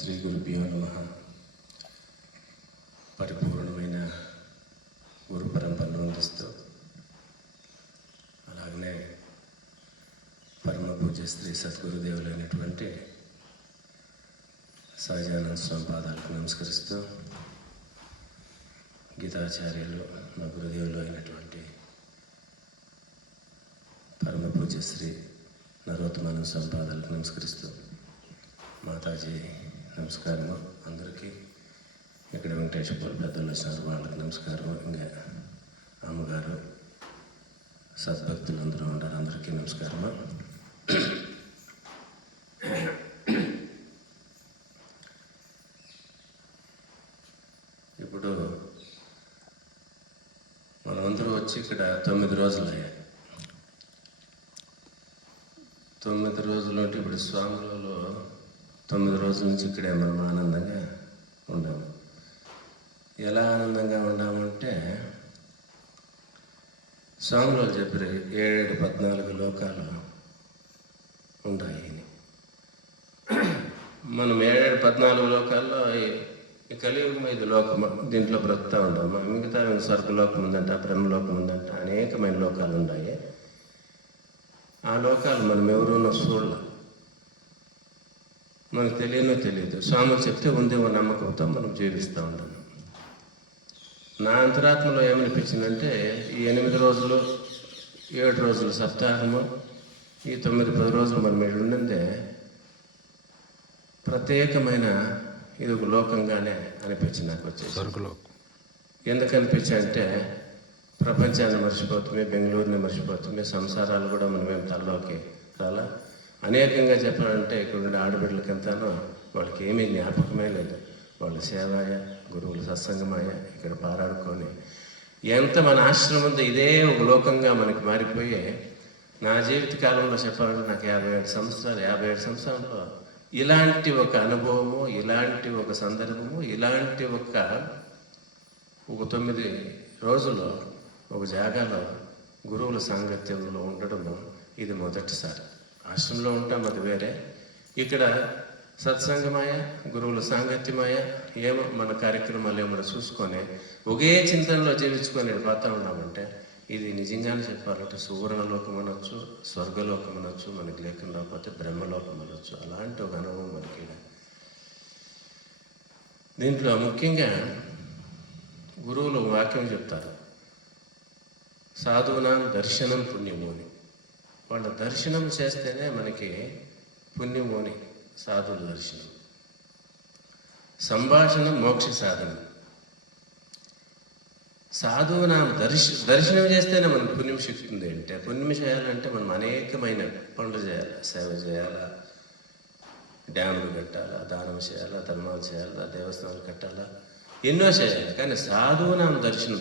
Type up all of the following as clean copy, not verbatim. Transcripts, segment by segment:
శ్రీ గురుభ్యో నమః. పరిపూర్ణమైన గురు పరంపరను అందిస్తూ అలాగనే పరమ పూజ్య శ్రీ సద్గురుదేవులైనటువంటి సహజానంద స్వామి పాదాలకు నమస్కరిస్తూ గీతాచార్యులు మా గురుదేవులు అయినటువంటి పరమ పూజ్య శ్రీ నరోత్తమానంద స్వామి పాదాలకు నమస్కరిస్తూ మాతాజీ నమస్కారము. అందరికీ ఇక్కడ వెంకటేశ్వర పెద్దలు వచ్చినారు, వాళ్ళకి నమస్కారం. ఇంకా అమ్మగారు సద్భక్తులు అందరూ ఉన్నారు, అందరికీ నమస్కారము. ఇప్పుడు మనమందరూ వచ్చి ఇక్కడ 9 రోజులు అయ్యాయి. 9 రోజులు అంటే ఇప్పుడు స్వాములలో 9 రోజుల నుంచి ఇక్కడే మనం ఆనందంగా ఉన్నాము. ఎలా ఆనందంగా ఉన్నామంటే స్వాములు చెప్పారు 7-14 లోకాలు ఉంటాయి. మనం 7-14 లోకాల్లో ఈ కలియుగం 5 లోకం దీంట్లో బ్రతుకుతూ ఉంటాము. మిగతా స్వర్గలోకం ఉందంట, బ్రహ్మలోకం ఉందంట, అనేకమైన లోకాలు ఉన్నాయి. ఆ లోకాలు మనం ఎవరున్నా చూడాల, మనకు తెలియదు. స్వాములు చెప్తే ఉందేమో నమ్మకంతో మనం జీవిస్తూ ఉంటాము. నా అంతరాత్మలో ఏమనిపించిందంటే ఈ 8 రోజులు 7 రోజుల సప్తాహము, ఈ 9-10 రోజులు మనం ఇక్కడ ఉన్నదే ప్రత్యేకమైన ఇది ఒక లోకంగానే అనిపించింది నాకు వచ్చేసి. ఎందుకు అనిపించాయంటే ప్రపంచాన్ని మర్చిపోతుంది, బెంగళూరుని మర్చిపోతుంది, సంసారాలు కూడా మనమేం తలలోకి రాలా. అనేకంగా చెప్పాలంటే ఇక్కడ ఉండే ఆడబిడ్డలకంతానో వాళ్ళకి ఏమీ జ్ఞాపకమే లేదు. వాళ్ళ సేవాయ, గురువుల సత్సంగమాయ ఇక్కడ పారాడుకొని ఎంత మన ఆశ్రమం ఉందో ఇదే ఒక లోకంగా మనకి మారిపోయి, నా జీవిత కాలంలో చెప్పాలంటే నాకు 57 సంవత్సరాల్లో ఇలాంటి ఒక అనుభవము, ఇలాంటి ఒక సందర్భము, ఇలాంటి ఒక 9 రోజులు ఒక జాగాలో గురువుల సాంగత్యంలో ఉండడము ఇది మొదటిసారి. ఆశ్రమంలో ఉంటాం, అది వేరే. ఇక్కడ సత్సంగమాయ, గురువుల సాంగత్యమాయ, ఏమో మన కార్యక్రమాలు ఏమో చూసుకొని ఒకే చింతనలో జీవించుకొని పోతా ఉన్నామంటే ఇది నిజంగానే చెప్పాలంటే సువర్ణలోకం అనొచ్చు, స్వర్గలోకం అనొచ్చు, మనకి లేకుండా పోతే బ్రహ్మలోకం అనొచ్చు. అలాంటి ఒక అనుభవం మనకి. దీంట్లో ముఖ్యంగా గురువులు వాక్యం చెప్తారు, సాధువునాం దర్శనం పుణ్యము అని. వాళ్ళ దర్శనం చేస్తేనే మనకి పుణ్యము అని. సాధువుల దర్శనం, సంభాషణ మోక్ష సాధన. సాధువునాం దర్శనం చేస్తేనే మనకు పుణ్యం శక్తుంది. అంటే పుణ్యం చేయాలంటే మనం అనేకమైన పనులు చేయాలి. సేవ చేయాలా, డ్యాములు కట్టాలా, దానం చేయాలా, ధర్మాలు చేయాలా, దేవస్థానాలు కట్టాలా, ఎన్నో చేయాలి. కానీ సాధువునాం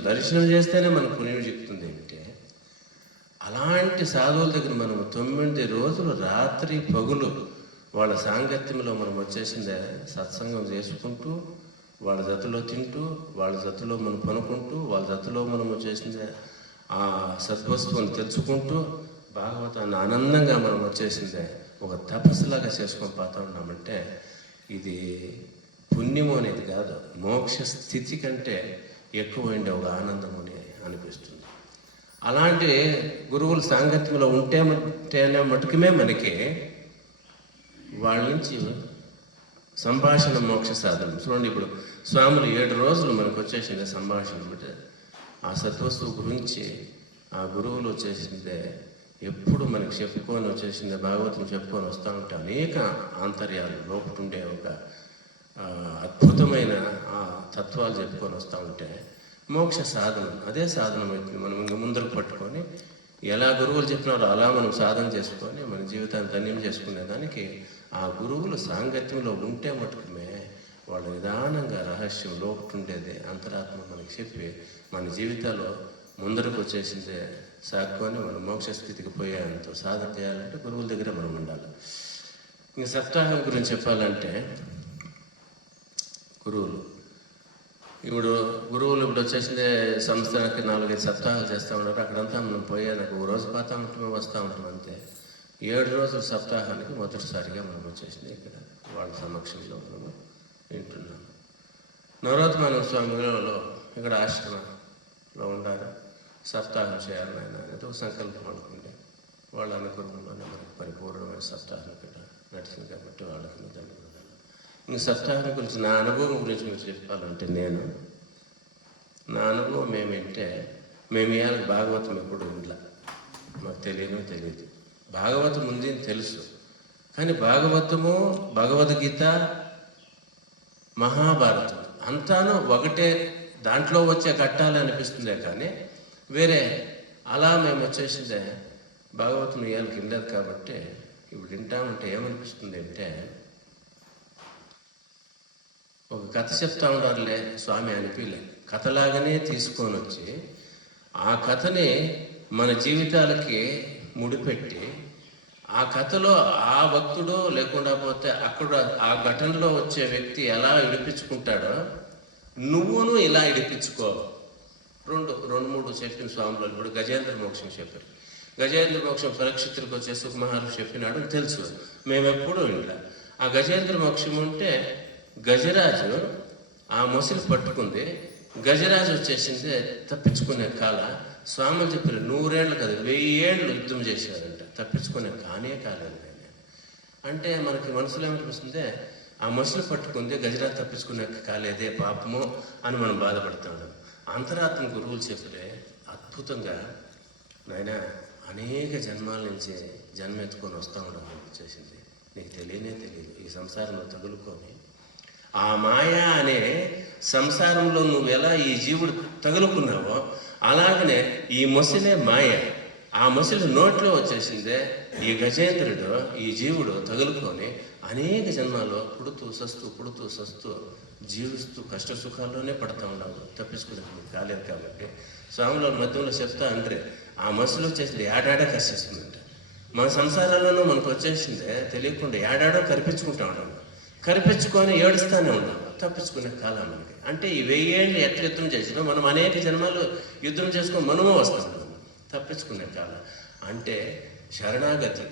దర్శనం చేస్తేనే మనకు పుణ్యం చెప్తుంది. అంటే అలాంటి సాధువుల దగ్గర మనం 9 రోజులు రాత్రి పగులు వాళ్ళ సాంగత్యంలో మనం వచ్చేసిందే సత్సంగం చేసుకుంటూ, వాళ్ళ జతలో తింటూ, వాళ్ళ జతలో మనం పనుకుంటూ, వాళ్ళ జతలో మనం వచ్చేసిందే ఆ సద్వస్తువుని తెలుసుకుంటూ, భాగవతాన్ని ఆనందంగా మనం వచ్చేసిందే ఒక తపస్సులాగా చేసుకొని పోతా ఉన్నామంటే ఇది పుణ్యము అనేది కాదు, మోక్ష స్థితి కంటే ఎక్కువైండే ఒక ఆనందం అని అనిపిస్తుంది. అలాంటి గురువుల సాంగత్యంలో ఉంటేనే మటుకమే మనకి వాళ్ళ నుంచి సంభాషణ మోక్ష సాధన. చూడండి, ఇప్పుడు స్వాములు 7 రోజులు మనకు వచ్చేసిందే సంభాషణ. అంటే ఆ సత్వస్తువు గురించి ఆ గురువులు వచ్చేసిందే ఎప్పుడు మనకి చెప్పుకొని వచ్చేసిందే, భాగవతం చెప్పుకొని వస్తూ ఉంటే అనేక ఆంతర్యాలు లోపటుండే ఒక అద్భుతమైన ఆ తత్వాలు చెప్పుకొని వస్తూ ఉంటే మోక్ష సాధన అదే సాధనం అవుతుంది. మనం ఇంక ముందరకు పట్టుకొని ఎలా గురువులు చెప్పినారో అలా మనం సాధన చేసుకొని మన జీవితాన్ని ధన్యం చేసుకునేదానికి ఆ గురువుల సాంగత్యంలో ఉంటే మటుకమే వాళ్ళు నిదానంగా రహస్యం లోపటుండేది అంతరాత్మ మనకి చెప్పి మన జీవితాల్లో ముందరకు వచ్చేసిందే సాక్కొని మనం మోక్ష స్థితికి పోయేంత సాధన చేయాలంటే గురువుల దగ్గర మనం ఉండాలి. ఇంక సప్తాహం గురించి చెప్పాలంటే గురువులు ఇప్పుడు వచ్చేసిందే సంవత్సరానికి 4-5 సప్తాహాలు చేస్తూ ఉన్నారు. అక్కడంతా మనం పోయేదానికి ఒక రోజు పోతూ ఉంటాము, వస్తూ ఉంటాం అంతే. 7 రోజుల సప్తాహానికి మొదటిసారిగా మనం వచ్చేసింది ఇక్కడ వాళ్ళ సమక్షంలో మనము వింటున్నాను. నరోత్తమానంద స్వామిలో ఇక్కడ ఆశ్రమంలో ఉండాలి, సప్తాహం చేయాలని ఆయన అనేది ఒక సంకల్పం అనుకుంటే వాళ్ళ అనుకూలంలోనే మనకు పరిపూర్ణమైన సప్తాహం ఇక్కడ నడిచింది కాబట్టి వాళ్ళకి ధన్యవాదాలు. ఇంక సప్తాహం గురించి నా అనుభవం గురించి మీరు చెప్పాలంటే నా అనుభవం ఏమంటే మేము ఇవాళ భాగవతం ఎప్పుడు ఇంట్లో మాకు తెలియదు. భాగవతం ఉంది అని తెలుసు, కానీ భాగవతము, భగవద్గీత, మహాభారతం అంతాను ఒకటే దాంట్లో వచ్చే ఘట్టాలు అనిపిస్తుందే కానీ వేరే అలా మేము వచ్చేసిందే భాగవతం ఇవాళకి వినలేదు. కాబట్టి ఇప్పుడు వింటామంటే ఏమనిపిస్తుంది అంటే ఒక కథ చెప్తా ఉండారులే స్వామి అనిపించలే, కథలాగానే తీసుకొని వచ్చి ఆ కథని మన జీవితాలకి ముడిపెట్టి ఆ కథలో ఆ భక్తుడు లేకుండా పోతే అక్కడ ఆ ఘటనలో వచ్చే వ్యక్తి ఎలా ఇడిపించుకుంటాడో నువ్వును ఇలా ఇడిపించుకో. రెండు మూడు చెప్పిన స్వాములు. ఇప్పుడు గజేంద్ర మోక్షం చెప్పారు. గజేంద్ర మోక్షం పరీక్షితులకు వచ్చే సుకుమారుడు చెప్పినాడు తెలుసు, మేమెప్పుడూ ఇంట్లో. ఆ గజేంద్ర మోక్షం ఉంటే గజరాజు ఆ మొసలు పట్టుకుంది, గజరాజు వచ్చేసింది తప్పించుకునే కాల. స్వాములు చెప్పారు 100 ఏళ్ళు కదా 1000 ఏళ్ళు యుద్ధం చేశారంట, తప్పించుకునే కాలేదు. అంటే మనకి మనసులో ఏమనిపిస్తుంది, ఆ మొసలు పట్టుకుంది గజరాజు తప్పించుకునే కాలేదే పాపము అని మనం బాధపడుతున్నాం. అంతరాత్మ గురువులు చెప్పలే అద్భుతంగా, నాయన అనేక జన్మాల నుంచి జన్మ ఎత్తుకొని వస్తూ ఉండడం వచ్చేసింది, నీకు తెలియదు. ఈ సంసారంలో తగులుకొని ఆ మాయా అనే సంసారంలో నువ్వు ఎలా ఈ జీవుడు తగులుకున్నావో అలాగనే ఈ మొసలే మాయ. ఆ మొసలి నోట్లో వచ్చేసిందే ఈ గజేంద్రుడు, ఈ జీవుడు తగులుకొని అనేక జన్మాల్లో పుడుతూ సస్తూ జీవిస్తూ కష్ట సుఖాల్లోనే పడతా ఉన్నావు, తప్పించుకునే కాలేదు. కాబట్టి స్వామిలో మధ్యంలో చెప్తా అంటే ఆ మొసలు వచ్చేసింది ఏడాడో కరిచేసిందంట. మన సంసారాల్లోనూ మనకు వచ్చేసిందే తెలియకుండా ఏడాడో కరిపించుకుంటా ఉన్నాము, కరిపించుకొని ఏడుస్తూనే ఉన్నాము, తప్పించుకునే కాలం మనకి. అంటే ఈ 1000 ఏళ్ళు ఎట్లా యుద్ధం చేసినా మనం అనేక జన్మాలు యుద్ధం చేసుకొని మనము వస్తాము, తప్పించుకునే కాలం. అంటే శరణాగతి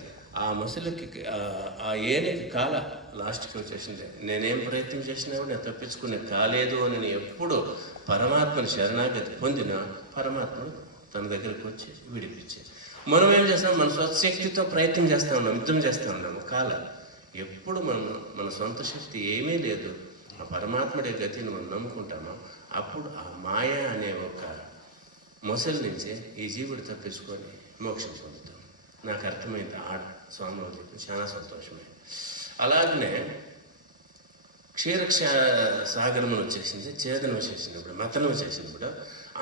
ఆ ముసలికి ఆ ఏనికి కాల లాస్ట్కి వచ్చేసింది. నేనేం ప్రయత్నం చేసినా నేను తప్పించుకునే కాలేదు అని నేను ఎప్పుడు పరమాత్మని శరణాగతి పొందిన పరమాత్మను తన దగ్గరికి వచ్చి విడిపించే. మనం ఏం చేస్తాం, మన స్వశక్తితో ప్రయత్నం చేస్తూ ఉన్నాం, యుద్ధం చేస్తూ ఉన్నాము కాల. ఎప్పుడు మన సొంత శక్తి ఏమీ లేదు, ఆ పరమాత్ముడే గతిని మనం నమ్ముకుంటామో అప్పుడు ఆ మాయ అనే ఒక మొసలి నుంచి ఈ జీవుడు తప్పించుకొని మోక్షం పొందుతాం. నాకు అర్థమైంది ఆ స్వామిలో చెప్పి చాలా సంతోషమైంది. అలాగనే సాగరం వచ్చేసింది, ఛేదనం వచ్చేసినప్పుడు, మతనం వచ్చేసినప్పుడు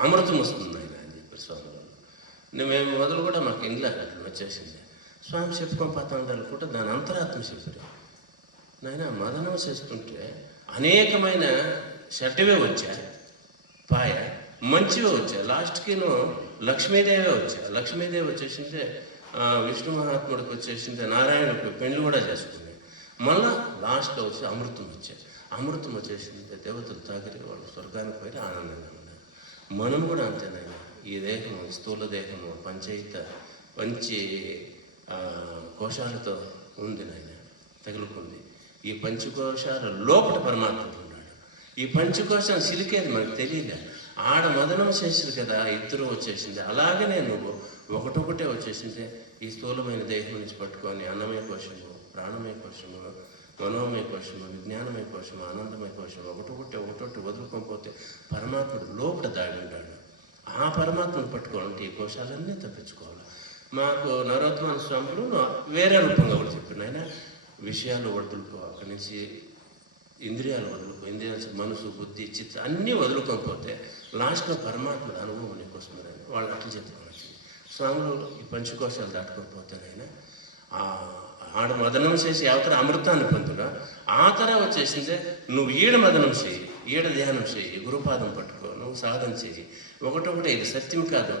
అమృతం వస్తుంది ఆయన అని చెప్పి స్వామిలో. మేము మొదలు కూడా మాకు ఇంట్లో అట్లా వచ్చేసింది. స్వామి చెప్పుకొని పోతా ఉండాలి కూడా దాని అంతరాత్మ చెప్పారు. నాయన మదనం చేసుకుంటే అనేకమైన షడ్డవే వచ్చా, పాయ మంచివే వచ్చా, లాస్ట్కి లక్ష్మీదేవే వచ్చా. లక్ష్మీదేవి వచ్చేసింటే విష్ణు మహాత్ముడికి వచ్చేసింటే నారాయణకు పెళ్లి కూడా చేసుకుంది. మళ్ళా లాస్ట్లో వచ్చి అమృతం వచ్చాయి. అమృతం వచ్చేసింటే దేవతలు తాగిరి వాళ్ళు స్వర్గానికి పోయి ఆనందంగా ఉన్నారు. మనం కూడా అంతేనైనా ఈ దేహము స్థూల దేహము పంచి కోశాలతో ఉంది నాయన, తగులుకుంది. ఈ పంచకోశాల లోపల పరమాత్ముడు ఉన్నాడు. ఈ పంచకోశాలు సిలికేది మనకు తెలియలే. ఆడ మదనం చేసింది కదా, ఇద్దరు వచ్చేసింది. అలాగనే నువ్వు ఒకటొకటే వచ్చేసిందే ఈ స్థూలమైన దేహం నుంచి పట్టుకొని అన్నమయ కోశము, ప్రాణమయ కోశము, మనోమయ కోశము, విజ్ఞానమయ కోశము, ఆనందమయ కోశము ఒకటొకటి వదులుకోకపోతే పరమాత్ముడు లోపల దాగి ఉంటాడు. ఆ పరమాత్మను పట్టుకోవాలంటే ఈ కోశాలన్నీ తప్పించుకోవాలి. మాకు నరోత్తమానంద స్వాములు వేరే రూపంగా కూడా చెప్పిన ఆయన విషయాలు వదులుకో, అక్కడి నుంచి ఇంద్రియాలు వదులుకో, ఇంద్రియాలు మనసు బుద్ధి చిత్తం అన్నీ వదులుకోకపోతే లాస్ట్లో పరమాత్మ అనుభవం నీకోసమని వాళ్ళు అట్లా చెప్తున్నారు. స్వాములు ఈ పంచకోశాలు దాటుకోకపోతేనైనా ఆడ మదనం చేసి అవతల అమృతాన్ని పొందుగా ఆ తర్వాత వచ్చేసిందే నువ్వు ఈడ మదనం చేయి, ఈడ ధ్యానం చేయి, గురుపాదం పట్టుకో, నువ్వు సాధన చేయి. ఒకటొకటి ఇది సత్యం కాదు,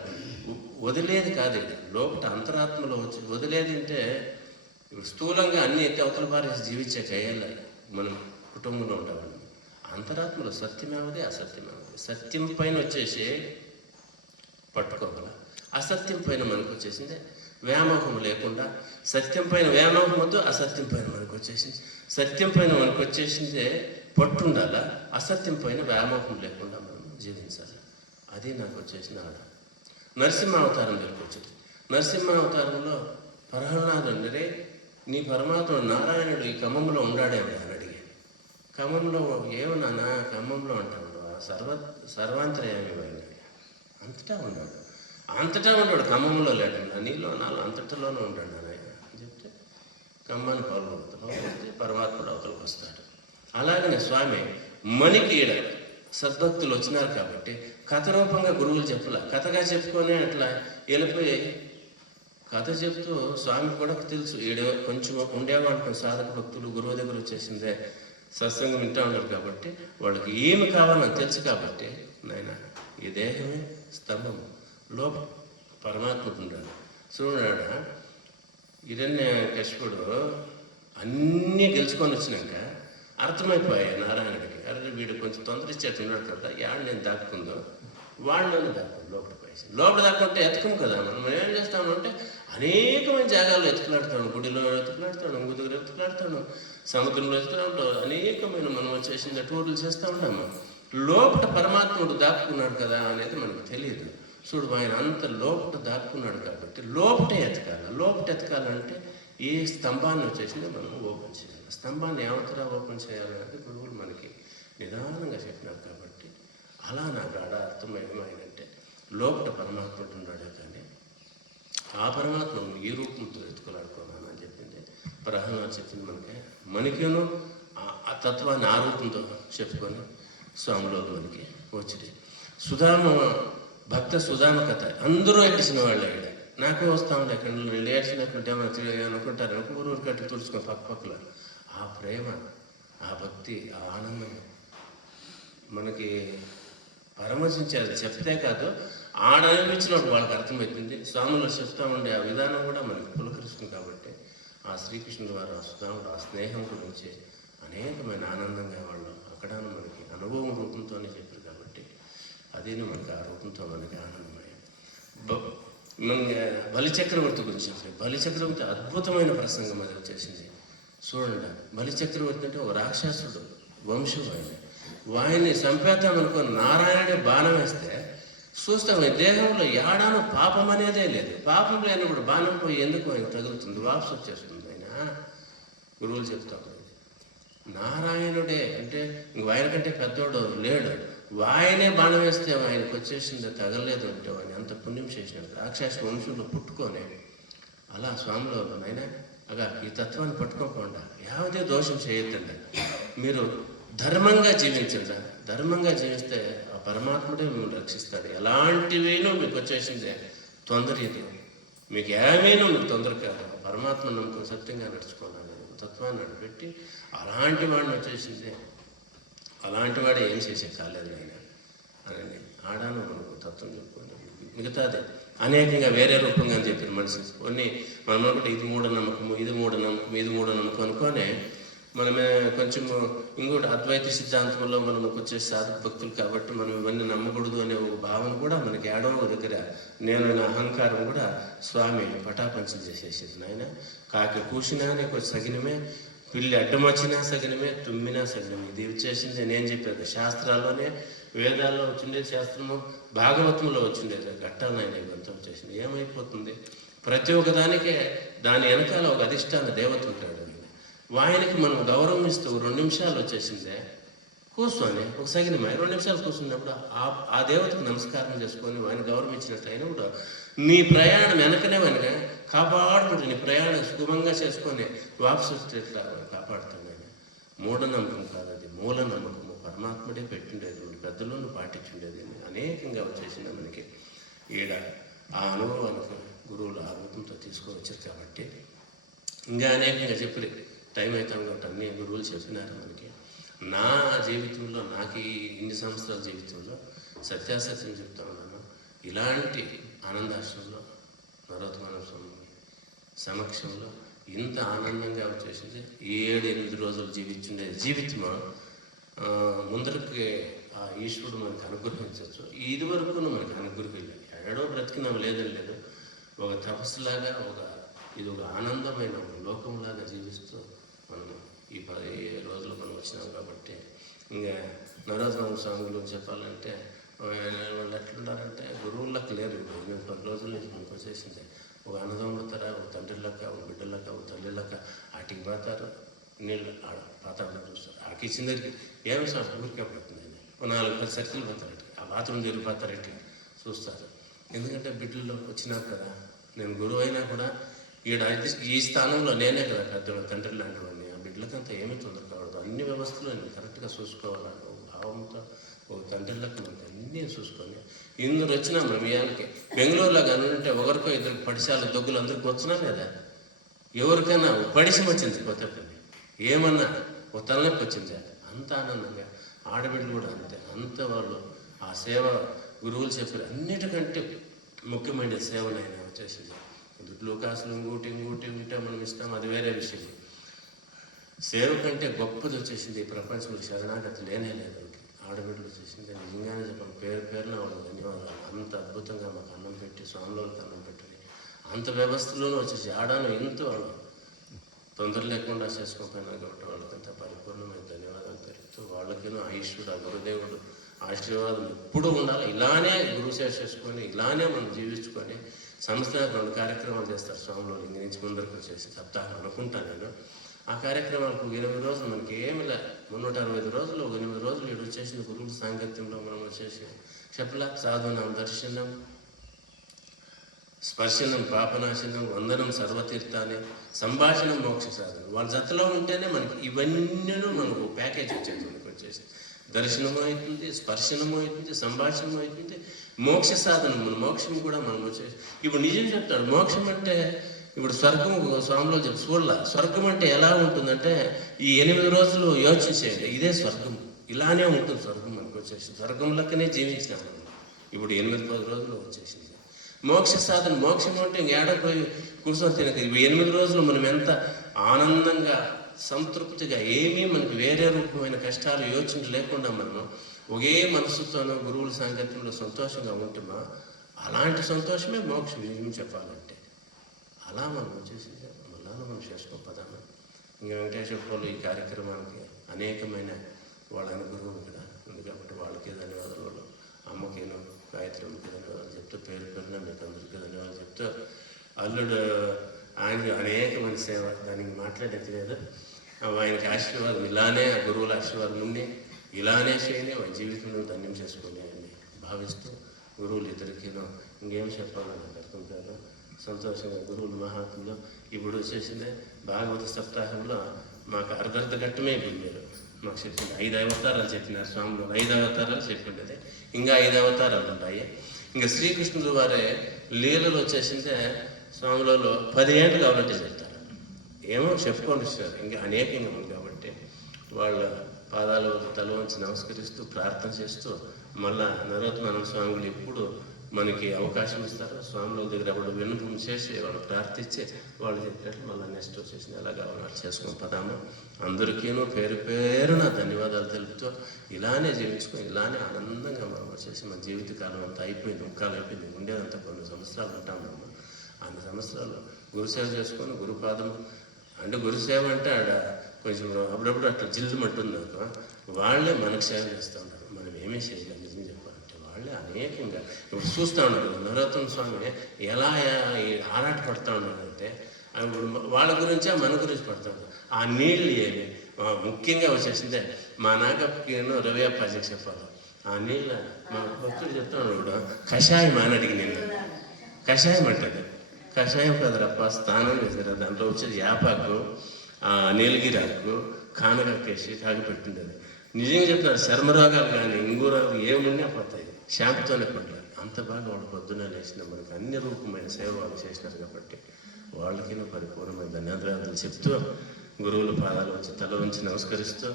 వదిలేది కాదు. ఇది లోపల అంతరాత్మలో వచ్చి వదిలేది అంటే ఇప్పుడు స్థూలంగా అన్ని ఎత్తి అవతల పారేసి జీవించే చేయాలి. మనం కుటుంబంలో ఉండేవాళ్ళం. అంతరాత్మలో సత్యమేమది, అసత్యమేమది. సత్యం పైన వచ్చేసి పట్టుకోగల, అసత్యం పైన మనకు వచ్చేసింది వ్యామోహం లేకుండా. సత్యం పైన వ్యామోహం వద్దు, అసత్యం పైన మనకు వచ్చేసింది. సత్యం పైన మనకు వచ్చేసిందే పట్టు ఉండాలా, అసత్యం పైన వ్యామోహం లేకుండా మనం జీవించాలి. అది నాకు వచ్చేసిన ఆడ. నరసింహావతారం దగ్గరికి వచ్చింది. నరసింహావతారంలో ప్రహ్లాదుడు, రే నీ పరమాత్మ నారాయణుడు ఈ ఖమ్మంలో ఉండాడేమో అని అడిగాను. ఖమ్మంలో ఏమన్నా ఖమ్మంలో అంటాడు, సర్వాంతర్యామి అయినాడు, అంతటా ఉన్నాడు, అంతటా ఉన్నాడు, ఖమ్మంలో లేకుండా నీలో నాలో అంతటిలోనే ఉన్నాడు నారాయణ అని చెప్తే ఖమ్మాన్ని పాల్గొడుతూ పరమాత్ముడు అవతలకు వస్తాడు. అలాగనే స్వామి మనకి ఈడ సద్భక్తులు వచ్చినారు కాబట్టి కథ రూపంగా గురువులు చెప్పలే, కథగా చెప్పుకొని అట్లా వెళ్ళిపోయి కథ చెప్తూ స్వామికి కూడా తెలుసు ఈడ కొంచెం ఉండేవాళ్ళు సాధక భక్తులు గురువు దగ్గర వచ్చేసిందే సత్సంగం వింటూ ఉంటారు కాబట్టి వాళ్ళకి ఏమి కావాలని తెలుసు కాబట్టి నాయన ఈ దేహమే స్తంభము, లోపల పరమాత్ముడు ఉన్నాడు. చూడాడ హిరణ్య కశిపుడు అన్నీ గెలుచుకొని వచ్చినాక అర్థమైపోయాయి నారాయణుడికి, అరే వీడు కొంచెం తొందర ఇచ్చేట్టు ఉన్నాడు కదా, యాడ నేను దాక్కుందో వాళ్ళని దాక్కుంది లోపలికి పోయేసి. లోపల దాక్కుంటే ఎతకము కదా, మనం ఏం చేస్తాము అంటే అనేకమైన జాగాల్లో ఎత్తుకులాడతాడు, గుడిలో ఎత్తుకులాడతాడు, ఇంగు దగ్గర ఎత్తుకులాడతాడు, సముద్రంలో ఎత్తుకులాడతాడు, అనేకమైన మనం వచ్చేసింది టూర్లు చేస్తూ ఉంటాము. లోపల పరమాత్ముడు దాక్కున్నాడు కదా అనేది మనకు తెలియదు. చూడు ఆయన అంత లోపల దాక్కున్నాడు కాబట్టి లోపటే ఎతకాలి. లోపట ఎతకాలంటే ఏ స్తంభాన్ని వచ్చేసిందో మనం ఓపెన్ చేయాలి. స్తంభాన్ని ఎవతరా ఓపెన్ చేయాలనేది గురువులు మనకి నిదానంగా చెప్పినారు కాబట్టి అలా నాకు ఆడ అర్థం ఏమైందంటే లోపల పరమాత్ముడు ఉన్నాడే కానీ ఆ పరమాత్మను ఈ రూపంతో ఎత్తుకులాడుకోవాలని అని చెప్పింది ప్రహ్లాదు చెప్పింది మనకేను ఆ తత్వాన్ని ఆ రూపంతో చెప్పుకొని స్వామిలో మనకి వచ్చింది. భక్త సుధామ కథ అందరూ ఏడ్చిన వాళ్ళే. ఇక్కడ నాకు వస్తా ఉండే ఇక్కడ నేను ఏడ్చినట్టుంటే అనుకుంటారు, ఊరు కట్లు తుడుచుకో పక్కలో. ఆ ప్రేమ, ఆ భక్తి, ఆ ఆనందం మనకి పరమశించారు. చెప్తే కాదు ఆడ అనిపించినప్పుడు వాళ్ళకి అర్థమవుతుంది. స్వాములు చెప్తా ఉండే ఆ విధానం కూడా మనకి పులకరిస్తుంది కాబట్టి ఆ శ్రీకృష్ణుడు వారు ఆ సుధాముడు ఆ స్నేహం గురించి అనేకమైన ఆనందంగా వాళ్ళు అక్కడ మనకి అనుభవం రూపంతోనే చెప్పారు కాబట్టి అదే మనకి ఆ రూపంతో మనకి ఆనందమయ్యాయి. బలిచక్రవర్తి గురించి బలిచక్రవర్తి అద్భుతమైన ప్రసంగం అది వచ్చేసింది. చూడండి, బలిచక్రవర్తి అంటే ఒక రాక్షసుడు వంశం. వాయిని చంపేద్దామనుకుని నారాయణుడే బాణం వేస్తే చూస్తాం దేహంలో ఏడాను పాపం అనేదే లేదు. పాపం లేనప్పుడు బాణం పోయి ఎందుకు ఆయన తగులుతుంది, వాపసు వచ్చేస్తుంది. ఆయన గురువులు చెప్తాం నారాయణుడే అంటే ఆయన కంటే పెద్దోడు లేడు, ఆయనే బాణం వేస్తే ఆయనకు వచ్చేసింది తగలలేదు అంటే ఆయన అంత పుణ్యం చేసినాడు. రాక్షస వంశంలో పుట్టుకొని అలా స్వామిలో ఆయన అగా ఈ తత్వాన్ని పట్టుకోకుండా యావదే దోషం చేయొద్దండి, మీరు ధర్మంగా జీవించండి. ధర్మంగా జీవిస్తే ఆ పరమాత్ముడే మిమ్మల్ని రక్షిస్తాడు. ఎలాంటివేనో మీకు వచ్చేసిందే తొందర ఇది, మీకు ఏమేనో మీకు తొందర కాదు. పరమాత్మ నమ్మకం సత్యంగా నడుచుకోవాలని తత్వాన్ని నడిపెట్టి అలాంటి వాడిని వచ్చేసిందే, అలాంటి వాడు ఏం చేసే కాలేదు ఆయన అని ఆడాను మనకు తత్వం చెప్పుకోండి. మిగతాదే అనేకంగా వేరే రూపంగా అని చెప్పిన మనిషి కొన్ని మనం అనుకుంటే ఇది మూఢనమ్మకము, ఇది మూఢనమ్మకం, ఇది మూఢనమ్మకం అనుకోనే మనమే కొంచెము ఇంకోటి అద్వైత సిద్ధాంతంలో మనకు వచ్చే సాధక భక్తులు కాబట్టి మనం ఇవన్నీ నమ్మకూడదు అనే ఒక భావన కూడా మనకి ఏడవ దగ్గర నేను అహంకారం కూడా స్వామి పటాపంచలు చేసేసేది. నాయన కాకి కూసినా నీకు సగినమే, పిల్లి అడ్డమొచ్చినా సగినమే, తుమ్మినా సగినమే. ఇది వచ్చేసింది నేను చెప్పేది శాస్త్రాల్లోనే, వేదాల్లో వచ్చిండేది శాస్త్రము, భాగవతంలో వచ్చిండేది ఘట్టాలు ఆయన ఇవంతా వచ్చేసింది. ఏమైపోతుంది, ప్రతి ఒక్కదానికే దాని వెనకాల ఒక అధిష్టాన దేవత ఉంటాడు. ఆయనకి మనం గౌరవం ఇస్తూ 2 నిమిషాలు వచ్చేసిందే కూర్చొని ఒక సగినమై 2 నిమిషాలు కూర్చున్నప్పుడు ఆ దేవతకు నమస్కారం చేసుకొని ఆయన గౌరవం ఇచ్చినట్టు అయినప్పుడు నీ ప్రయాణం వెనకనే కాపాడుకుంటూ నీ ప్రయాణం సుగమంగా చేసుకొని వాపసు వచ్చేట్లా కాపాడుతాడు. ఆయన మూఢనమ్మకం కాదు, అది మూల నమ్మకము. పరమాత్ముడే పెట్టిండేది, పెద్దలను పాటించుండేది అనేకంగా వచ్చేసింది మనకి. ఈడ ఆ అనుభవానికి గురువులు ఆ రూపంతో తీసుకువచ్చారు కాబట్టి ఇంకా అనేకంగా చెప్పి టైం అవుతాం కాబట్టి అన్ని గురువులు చెప్పినారు మనకి. నా జీవితంలో నాకు ఇన్ని సంవత్సరాల జీవితంలో సత్యాసత్యం చెప్తా ఉన్నాను. ఇలాంటి ఆనందాశ్రమంలో నరోత్తమ స్వామి సమక్షంలో ఇంత ఆనందంగా వచ్చేసింది. 7-8 రోజులు జీవించుండే జీవితము ముందరికి ఆ ఈశ్వరుడు మనకు అనుగ్రహించవచ్చు. ఇది వరకు మనకు అనుగ్రహించలేదు, ఎక్కడో బ్రతికినాం లేదని లేదు. ఒక తపస్సులాగా ఇది ఒక ఆనందమైన లోకంలాగా జీవిస్తూ మనం ఈ 10 రోజులు మనం వచ్చినాం కాబట్టి ఇంకా నరోత్మ స్వామి గురించి చెప్పాలంటే వాళ్ళు ఎట్లున్నారంటే గురువులకు లేరు. నేను 10 రోజుల నుంచి మనకు వచ్చేసింది. ఒక అన్నదమ్ముడు తర, ఒక తండ్రి లెక్క, ఒక బిడ్డ లెక్క, ఒక తల్లి లెక్క ఆటికి పోతారు, నీళ్ళు ఆడ పాతాలను చూస్తారు. ఆకి ఇచ్చిన దగ్గరికి ఏమి సార్ ఊరికే పడుతుంది, ఒక 4-10 సర్కిల్ పోతారు, ఆ బాత్రూమ్ జరిగిపోతారు, ఇట్లా చూస్తారు. ఎందుకంటే బిడ్డల్లో వచ్చినారు కదా. నేను గురువు అయినా కూడా ఈ స్థానంలో నేనే కదా పెద్ద తండ్రి లాంటి వాడిని. ఆ బిడ్డలకంతా ఏమీ తొందర కావద్దు, అన్ని వ్యవస్థలు నేను కరెక్ట్గా చూసుకోవాలని ఒక భావంతో ఒక తండ్రిలకు మనకి అన్నీ చూసుకొని ఇందులో వచ్చినా మనం ఇయాలకి బెంగళూరులో కానీ ఉంటే ఒకరికో ఇద్దరికి పడిశాలు దొగ్గులు అందరికి వచ్చినా కదా. ఎవరికైనా పడిసం వచ్చింది కొత్త పని, ఏమన్నా ఒక తలనొప్పి వచ్చింది, అంత ఆనందంగా. ఆడబిడ్డలు కూడా అంతే, అంత వాళ్ళు ఆ సేవ గురువులు చెప్పారు అన్నిటికంటే ముఖ్యమైన సేవనైనా వచ్చేసింది. దుడ్లు కాసులు ఇంకోటి ఉంటే మనం ఇస్తాం, అది వేరే విషయం. సేవ కంటే గొప్పది వచ్చేసింది ఈ ప్రపంచంలో. శరణాగతి లేనే లేదు. ఆడబిడ్డలు వచ్చేసింది. నిజంగానే చెప్పాను, పేరున వాళ్ళకి ధన్యవాదాలు. అంత అద్భుతంగా మాకు అన్నం పెట్టి, స్వామిలోకి అన్నం పెట్టి, అంత వ్యవస్థలోనూ వచ్చేసి ఆడాను ఎంతో వాళ్ళు తొందర లేకుండా చేసుకోకపోయినా కాబట్టి వాళ్ళకంతా పరిపూర్ణమైన ధన్యవాదాలు తెలుపుతూ, వాళ్ళకేనో ఈశ్వరుడు ఆ గురుదేవుడు ఆశీర్వాదం ఎప్పుడూ ఉండాలి. ఇలానే గురుసేవ చేసుకొని ఇలానే మనం జీవించుకొని సంస్థలకు 2 కార్యక్రమాలు చేస్తారు స్వామిలో ఇంక నుంచి ముందరకు వచ్చేసి సప్తాహం అనుకుంటాను నేను. ఆ కార్యక్రమాలకు 8 రోజులు మనకి ఏమి లే, 365 రోజులు 8 రోజులు ఇటు వచ్చేసింది గురువుల సాంగత్యంలో మనం వచ్చేసి చెప్పలా సాధనం దర్శనం, స్పర్శనం పాపనాశనం, వందనం సర్వతీర్థాన్ని, సంభాషణం మోక్ష సాధనం. వాళ్ళ జతలో ఉంటేనే మనకి ఇవన్నీ మనకు ప్యాకేజ్ వచ్చేది. మనకు వచ్చేసి దర్శనము అవుతుంది, స్పర్శనము అవుతుంది, సంభాషణము అవుతుంది, మోక్ష సాధనం. మన మోక్షం కూడా మనం వచ్చేసి ఇప్పుడు నిజం చెప్తాడు. మోక్షం అంటే ఇప్పుడు స్వర్గం స్వామిలో చెప్పి చూడాల. స్వర్గం అంటే ఎలా ఉంటుందంటే ఈ 8 రోజులు యోచించేయండి, ఇదే స్వర్గం. ఇలానే ఉంటుంది స్వర్గం మనకు వచ్చేసి. స్వర్గం లెక్కనే జీవించినాము ఇప్పుడు 8-10 రోజులు వచ్చేసింది. మోక్ష సాధన, మోక్షం అంటే ఏడపోయి కూర్చొని తినక 8 రోజులు మనం ఎంత ఆనందంగా సంతృప్తిగా ఏమీ మనకి వేరే రూపమైన కష్టాలు యోచన లేకుండా మనము ఒకే మనసుతోనూ గురువుల సాంగత్యంలో సంతోషంగా ఉంటున్నా, అలాంటి సంతోషమే మోక్షం ఏం చెప్పాలంటే. అలా మనం వచ్చేసి మళ్ళా మనం చేసుకోపదాము. ఇంకా వెంకటేశ్వర ఈ కార్యక్రమానికి అనేకమైన వాళ్ళ అనుగ్రహం ఇక్కడ ఉంది కాబట్టి వాళ్ళకే ధన్యవాదాలు. వాళ్ళు అమ్మకేనో గాయత్రమ్మకి ధన్యవాదాలు చెప్తూ, పేరున మీకు అందరికీ ధన్యవాదాలు చెప్తూ, అల్లుడు ఆయన అనేకమైన సేవ, దానికి మాట్లాడేది లేదు. ఆయనకి ఆశీర్వాదం ఇలానే, ఆ గురువుల ఆశీర్వాదం ఉండి ఇలానే చేయని వాళ్ళ జీవితంలో ధన్యం చేసుకోండి అని భావిస్తూ, గురువులు ఇద్దరికీనో ఇంకేం చెప్పాలని నాకు అర్థం కాదు. సంతోషంగా గురువులు మహాత్ములు ఇప్పుడు వచ్చేసిందే భాగవత సప్తాహంలో మాకు అర్ధ ఘట్టమే మీరు మాకు చెప్పింది. 5 అవతారాలు చెప్పినారు స్వామిలో. 5 అవతారాలు చెప్పిండేది, ఇంకా 5 అవతారాలు ఉంటాయి. ఇంకా శ్రీకృష్ణుడు వారే లీలలు వచ్చేసిందే స్వాములలో 10 ఏళ్ళు కావాలంటే చెప్తారు. ఏమో చెప్పుకోండి సార్, ఇంకా అనేకంగా ఉంది కాబట్టి వాళ్ళ పాదాలు తల వంచి నమస్కరిస్తూ ప్రార్థన చేస్తూ, మళ్ళా నరోత్తమానంద స్వాములు ఎప్పుడు మనకి అవకాశం ఇస్తారు స్వాముల దగ్గర వాళ్ళు విన్నపం చేసి వాళ్ళు ప్రార్థించి వాళ్ళు చెప్పినట్లు మళ్ళీ నెక్స్ట్ వచ్చేసి ఎలా కావాలో చేసుకొని పదాము. అందరికీనూ పేరున ధన్యవాదాలు తెలుపుతూ ఇలానే జీవించుకొని ఇలానే ఆనందంగా మనం వచ్చేసి మన జీవితకాలం అంతా అయిపోయింది, ముక్కాలు అయిపోయింది. ఉండేదంతా కొన్ని సంవత్సరాలు ఉంటాం మనం. అన్ని సంవత్సరాలు గురుసేవ చేసుకొని గురుపాదం అంటే, గురుసేవ అంటే ఆడ కొంచెం అప్పుడప్పుడు అట్లా జిల్లుమంటుంది నాకు. వాళ్ళే మనకు సేవ చేస్తూ ఉంటారు, మనం ఏమీ చేయలేం. నిజం చెప్పాలంటే వాళ్ళే అనేకంగా ఇప్పుడు చూస్తూ ఉన్నారు. నరోత్తమ స్వామి ఎలా ఆరాట పడుతూ ఉన్నారంటే వాళ్ళ గురించే మన గురించి పడుతూ ఉంటారు. ఆ నీళ్ళు ఏమి ముఖ్యంగా వచ్చేసిందే మా నాగప్పకిను రవి అప్పాజీకి చెప్పాలి. ఆ నీళ్ళ మా భక్తులు చెప్తా ఉన్నాడు, కషాయం అని అడిగి నేను కషాయం అంటది. కషాయం కదరప్ప, స్నానం చేశారు. దాంట్లో వచ్చేది యాపాకు, నీలగిరాకు, కానగక్కేసి తాగి పెట్టిండేది. నిజంగా చెప్తారు, చర్మరోగాలు కానీ ఇంకో రోగాలు ఏమున్నా పోతాయి షాంపుతోనే పడ్డారు. అంత బాగా వాళ్ళు పొద్దున్నే లేచిన మనకి అన్ని రూపమైన సేవ వాళ్ళు చేసినారు కాబట్టి వాళ్ళకి పరిపూర్ణమైన ధన్యవాదాలు చెప్తూ, గురువుల పాదాలు వచ్చి తల వంచి నమస్కరిస్తూ,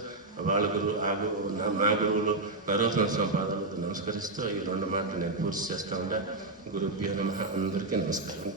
వాళ్ళ గురువు ఆ గురువు నా గురువులు నరోత్తమ స్వామి పాదాలతో నమస్కరిస్తూ ఈ 2 మాటలు నేను పూర్తి చేస్తూ ఉండా. గురుభ్యో నమః. అందరికీ నమస్కారం.